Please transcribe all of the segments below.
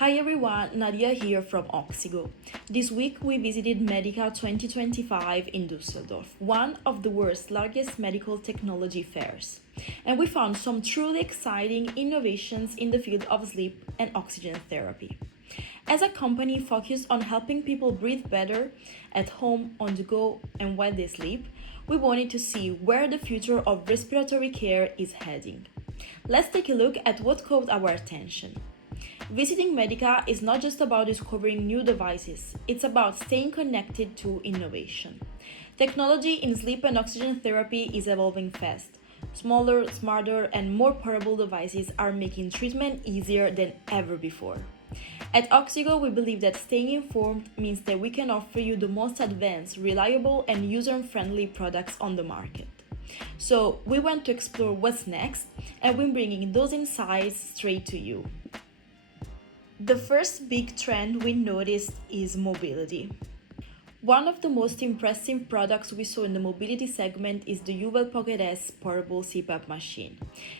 Hi everyone, Nadia here from Oxigo. This week we visited MEDICA 2025 in Düsseldorf, one of the world's largest medical technology fairs. And we found some truly exciting innovations in the field of sleep and oxygen therapy. As a company focused on helping people breathe better at home, on the go, and while they sleep, we wanted to see where the future of respiratory care is heading. Let's take a look at what caught our attention. Visiting MEDICA is not just about discovering new devices, it's about staying connected to innovation. Technology in sleep and oxygen therapy is evolving fast. Smaller, smarter, and more portable devices are making treatment easier than ever before. At Oxigo, we believe that staying informed means that we can offer you the most advanced, reliable, and user-friendly products on the market. So we want to explore what's next, and we're bringing those insights straight to you. The first big trend we noticed is mobility. One of the most impressive products we saw in the mobility segment is the Juvel Pocket S portable CPAP machine.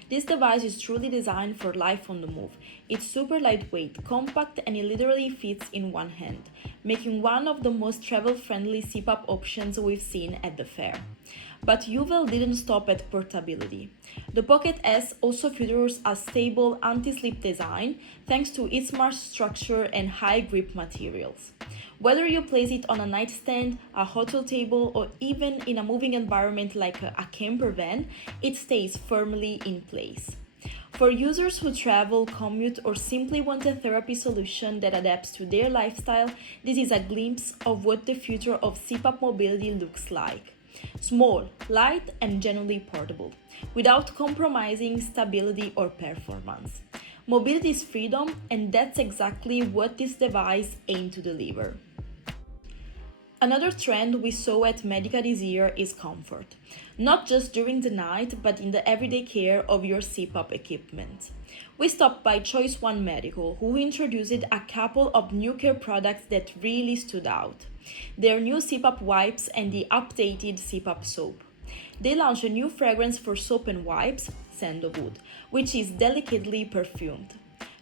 This device is truly designed for life on the move. It's super lightweight, compact, and it literally fits in one hand, making one of the most travel-friendly CPAP options we've seen at the fair. But Juvel didn't stop at portability. The Pocket S also features a stable anti-slip design thanks to its smart structure and high grip materials. Whether you place it on a nightstand, a hotel table, or even in a moving environment like a camper van, it stays firmly in place. For users who travel, commute, or simply want a therapy solution that adapts to their lifestyle, this is a glimpse of what the future of CPAP mobility looks like. Small, light, and genuinely portable, without compromising stability or performance. Mobility is freedom, and that's exactly what this device aims to deliver. Another trend we saw at MEDICA this year is comfort, not just during the night, but in the everyday care of your CPAP equipment. We stopped by Choice One Medical, who introduced a couple of new care products that really stood out: their new CPAP wipes and the updated CPAP soap. They launched a new fragrance for soap and wipes, Sandalwood, which is delicately perfumed.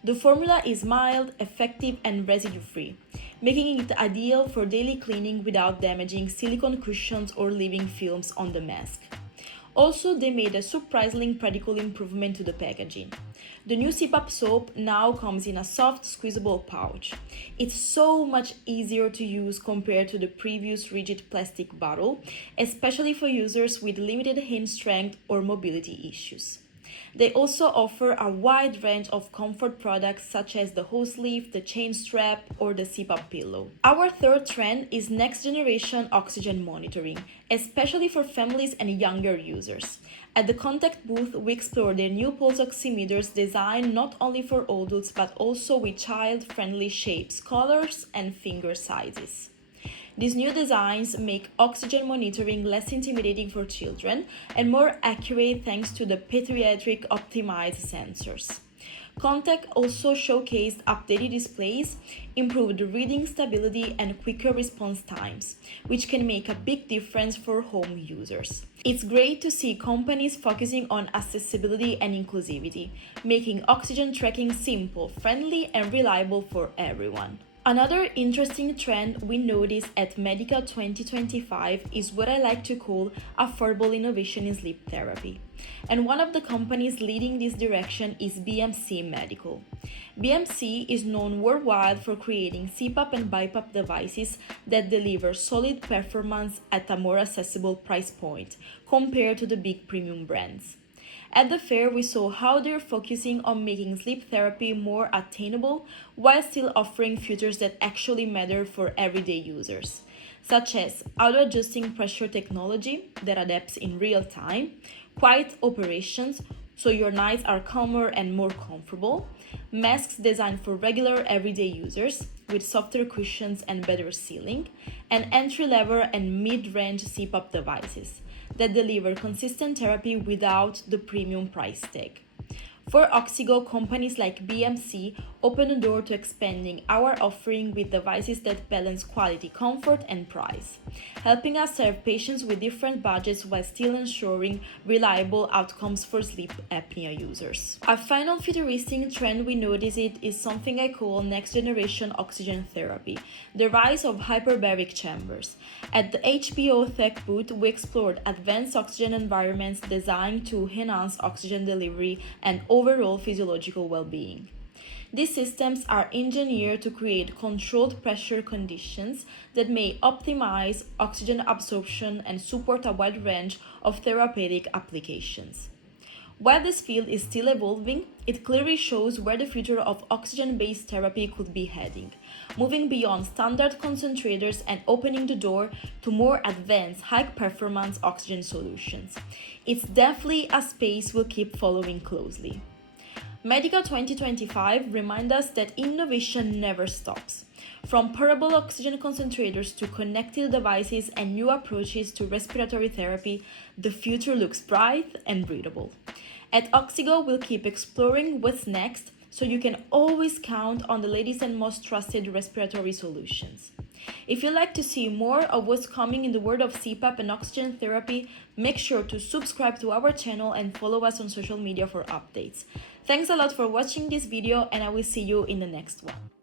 The formula is mild, effective, and residue-free, making it ideal for daily cleaning without damaging silicone cushions or leaving films on the mask. Also, they made a surprisingly practical improvement to the packaging. The new CPAP soap now comes in a soft, squeezable pouch. It's so much easier to use compared to the previous rigid plastic bottle, especially for users with limited hand strength or mobility issues. They also offer a wide range of comfort products such as the hose lift, the chain strap, or the CPAP pillow. Our third trend is next generation oxygen monitoring, especially for families and younger users. At the contact booth, we explored their new pulse oximeters designed not only for adults but also with child-friendly shapes, colors, and finger sizes. These new designs make oxygen monitoring less intimidating for children and more accurate thanks to the pediatric optimized sensors. Contact also showcased updated displays, improved reading stability, and quicker response times, which can make a big difference for home users. It's great to see companies focusing on accessibility and inclusivity, making oxygen tracking simple, friendly, and reliable for everyone. Another interesting trend we noticed at MEDICA 2025 is what I like to call affordable innovation in sleep therapy. And one of the companies leading this direction is BMC Medical. BMC is known worldwide for creating CPAP and BiPAP devices that deliver solid performance at a more accessible price point compared to the big premium brands. At the fair, we saw how they're focusing on making sleep therapy more attainable while still offering features that actually matter for everyday users, such as auto-adjusting pressure technology that adapts in real time, quiet operations so your nights are calmer and more comfortable, masks designed for regular everyday users with softer cushions and better sealing, and entry-level and mid-range CPAP devices that deliver consistent therapy without the premium price tag. For Oxigo, companies like BMC open the door to expanding our offering with devices that balance quality, comfort, and price, helping us serve patients with different budgets while still ensuring reliable outcomes for sleep apnea users. A final futuristic trend we notice is something I call next generation oxygen therapy, the rise of hyperbaric chambers. At the HBO Tech booth, we explored advanced oxygen environments designed to enhance oxygen delivery and overall physiological well-being. These systems are engineered to create controlled pressure conditions that may optimize oxygen absorption and support a wide range of therapeutic applications. While this field is still evolving, it clearly shows where the future of oxygen-based therapy could be heading, moving beyond standard concentrators and opening the door to more advanced, high-performance oxygen solutions. It's definitely a space we'll keep following closely. MEDICA 2025 reminds us that innovation never stops. From portable oxygen concentrators to connected devices and new approaches to respiratory therapy, the future looks bright and breathable. At Oxigo, we'll keep exploring what's next so you can always count on the latest and most trusted respiratory solutions. If you'd like to see more of what's coming in the world of CPAP and oxygen therapy, make sure to subscribe to our channel and follow us on social media for updates. Thanks a lot for watching this video, and I will see you in the next one.